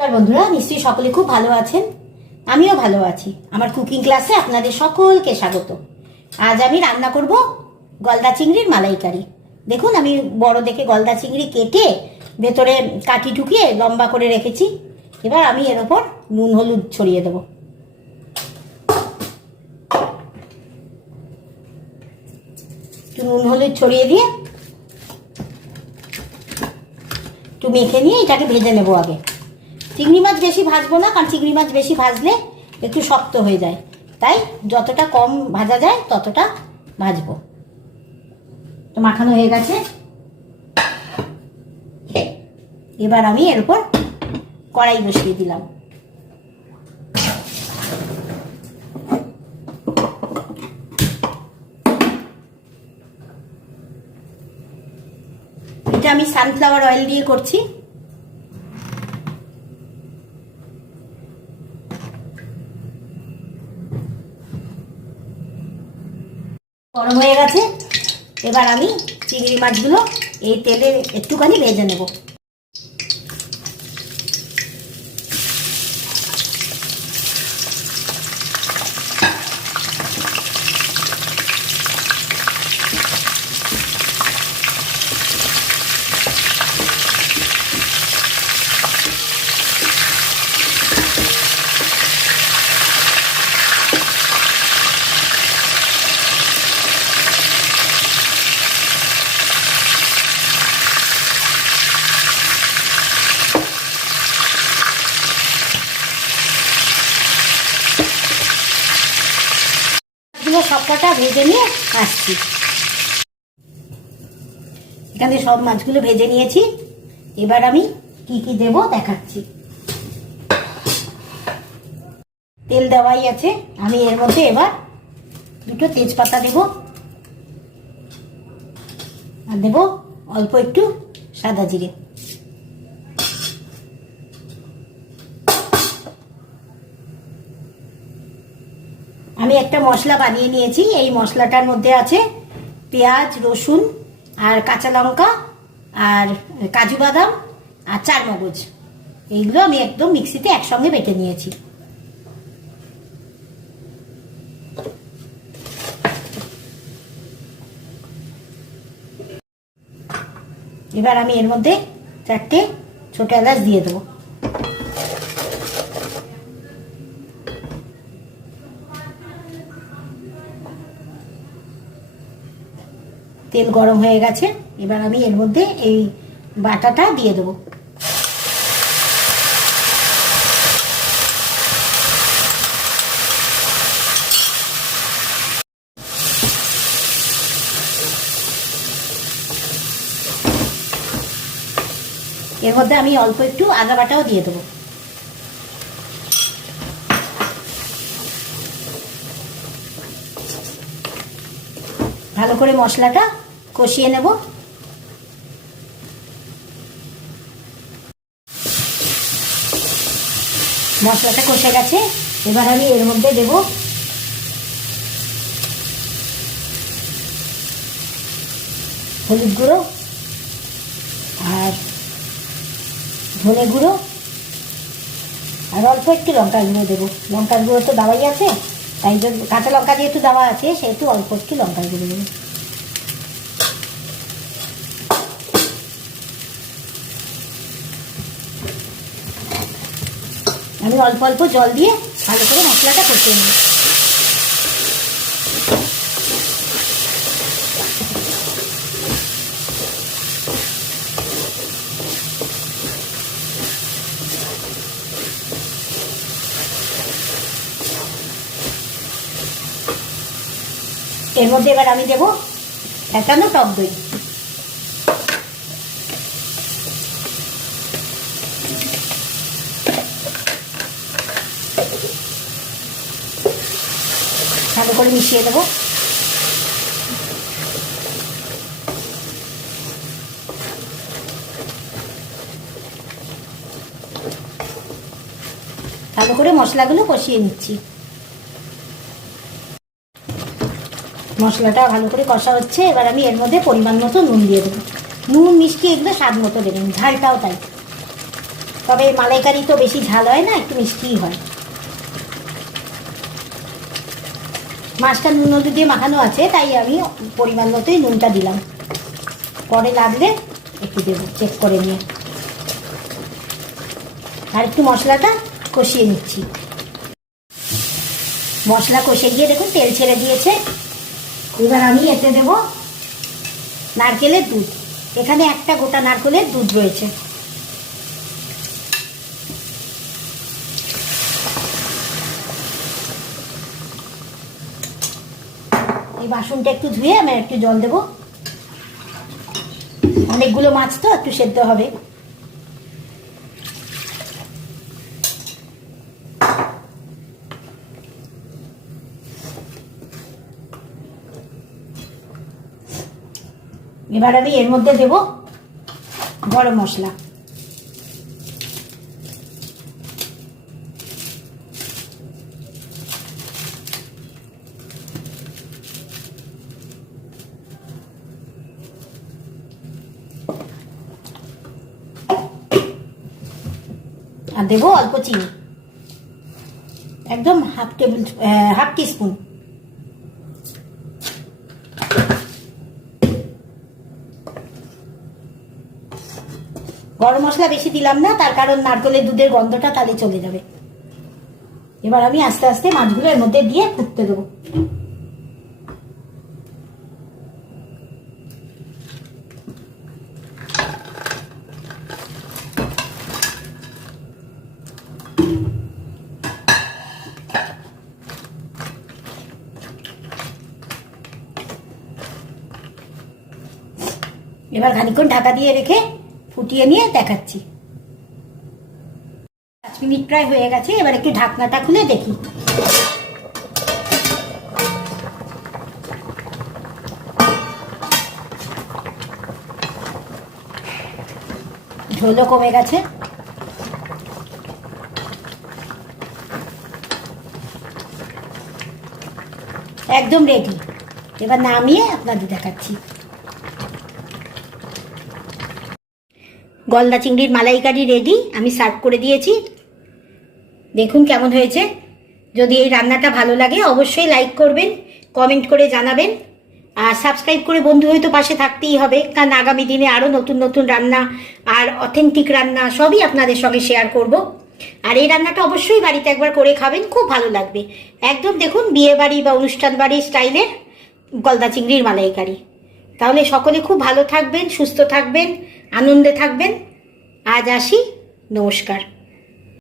নমস্কার বন্ধুরা? নিশ্চয়ই সকলে খুব ভালো আছেন। আমিও ভালো আছি। আমার কুকিং ক্লাসে আপনাদের সকলকে স্বাগত। আজ আমি রান্না করব গলদা চিংড়ির মালাইকারি। দেখুন, আমি বড় দেখে গলদা চিংড়ি কেটে ভেতরে কাঠি ঢুকিয়ে লম্বা করে রেখেছি। এবার আমি এর ওপর নুন, হলুদ ছড়িয়ে দেবো। একটু নুন, হলুদ ছড়িয়ে দিয়ে একটু মেখে নিয়ে এটাকে ভেজে নেব আগে। চিংড়ি মাছ বেশি ভাজবো না, কারণ চিংড়ি মাছ বেশি ভাজলে একটু শক্ত হয়ে যায়। তাই যতটা কম ভাজা যায়, ততটা ভাজবো। তো মাখানো হয়ে গেছে। এবার আমি এর উপর কড়াই বসিয়ে দিলাম। এটা আমি সানফ্লাওয়ার অয়েল দিয়ে করছি। গরম হয়ে গেছে। এবার আমি চিংড়ি মাছগুলো এই তেলে একটুখানি ভেজে নেব। এগুলো ভেজে নিয়ে আসছি। এখানে সব মাছগুলো ভেজে নিয়েছি। এবার আমি কি কি দেব দেখাচ্ছি। তেল দেওয়াই আছে। আমি এর মধ্যে এবার দুটো তেজপাতা দেব। আর দেব অল্প একটু সাদা জিরে। আমি একটা মশলা বানিয়ে নিয়েছি, এই মশলাটার মধ্যে আছে পেঁয়াজ, রসুন আর কাঁচা লঙ্কা আর কাজু বাদাম আর চার মগজ। এইগুলো আমি একদম মিক্সিতে একসঙ্গে বেটে নিয়েছি। এবার আমি এর মধ্যে চারটে ছোট এলাচ দিয়ে দেবো। তেল গরম হয়ে গেছে। এবার আমি এর মধ্যে এই বাটাটা দিয়ে দেবো। এর মধ্যে আমি অল্প একটু আদা বাটাও দিয়ে দেবো। ভালো করে মশলাটা কষিয়ে নেব। মশলাটা কষে গেছে, এবার আমি এর মধ্যে দেব হলুদ গুঁড়ো আর ধনে গুঁড়ো। আর অল্প একটু লঙ্কা গুঁড়ো দেবো। লঙ্কার গুঁড়ো তো দাওয়াই আছে, তাই জন্য কাঁচা লঙ্কা যেহেতু দেওয়া আছে, সেহেতু অল্প একটু লঙ্কার গুঁড়ো দেবো। আমি অল্প অল্প জল দিয়ে ভালো করে মশলাটা কষিয়ে নিই এর মধ্যে এবার আমি দেবো ফ্যাটানো টক দই। ভালো করে মিশিয়ে দেবো। ভালো করে মশলাগুলো কষিয়ে নিচ্ছি। মশলাটা ভালো করে কষা হচ্ছে, এবার আমি এর মধ্যে পরিমাণ মতো নুন দিয়ে দেবো। নুন মিষ্টি এগুলো স্বাদ মতো দেবেন, ঝালটাও তাই। তবে মালাইকারি তো বেশি ঝাল হয় না, একটু মিষ্টিই হয়। মাছটা নুন হলুদ দিয়ে মাখানো আছে, তাই আমি পরিমাণ মতোই নুনটা দিলাম। পরে লাগলে একটু দেবো চেক করে নিয়ে। আর একটু মশলাটা কষিয়ে নিচ্ছি। মশলা কষে গিয়ে দেখুন, তেল ছেড়ে দিয়েছে। এবার আমি এতে দেব নারকেলের দুধ। এখানে একটা গোটা নারকেলের দুধ রয়েছে। এই বাসনটা একটু ধুয়ে আমি একটু জল দেব। অনেকগুলো মাছ তো, একটু সেদ্ধ হবে। এবার আমি এর মধ্যে দেব গরম মশলা। আর দেবো অল্প চিনি। একদম হাফ টেবিল হাফ টিস্পুন। গরম মশলা বেশি দিলাম না, তার কারণ নারকেলের দুধের গন্ধটা তাহলে চলে যাবে। এবার আমি আস্তে আস্তে মাছগুলো এর মধ্যে দিয়ে ফুটতে দেবো। এবার খানিক্ষণ ঢাকা দিয়ে রেখে ফুটিয়ে নিয়ে দেখাচ্ছি। পাঁচ মিনিট প্রায় হয়ে গেছে, এবার একটু ঢাকনাটা খুলে দেখি। ঝোলও কমে গেছে। একদম রেডি এবার নামিয়ে আপনাদের দেখাচ্ছি। গলদা চিংড়ির মালাইকারি রেডি আমি সার্ভ করে দিয়েছি। দেখুন কেমন হয়েছে। যদি এই রান্নাটা ভালো লাগে, অবশ্যই লাইক করবেন কমেন্ট করে জানাবেন। আর সাবস্ক্রাইব করে বন্ধু হয়তো পাশে থাকতেই হবে, কারণ আগামী দিনে আরও নতুন নতুন রান্না আর অথেন্টিক রান্না সবই আপনাদের সঙ্গে শেয়ার করব। আর এই রান্নাটা অবশ্যই বাড়িতে একবার করে খাবেন, খুব ভালো লাগবে। একদম দেখুন, বিয়ে বাড়ি বা অনুষ্ঠান বাড়ির স্টাইলের গলদা চিংড়ির মালাইকারি। তাহলে সকলে খুব ভালো থাকবেন, সুস্থ থাকবেন। আনন্দে থাকবেন। আজ আসি। নমস্কার।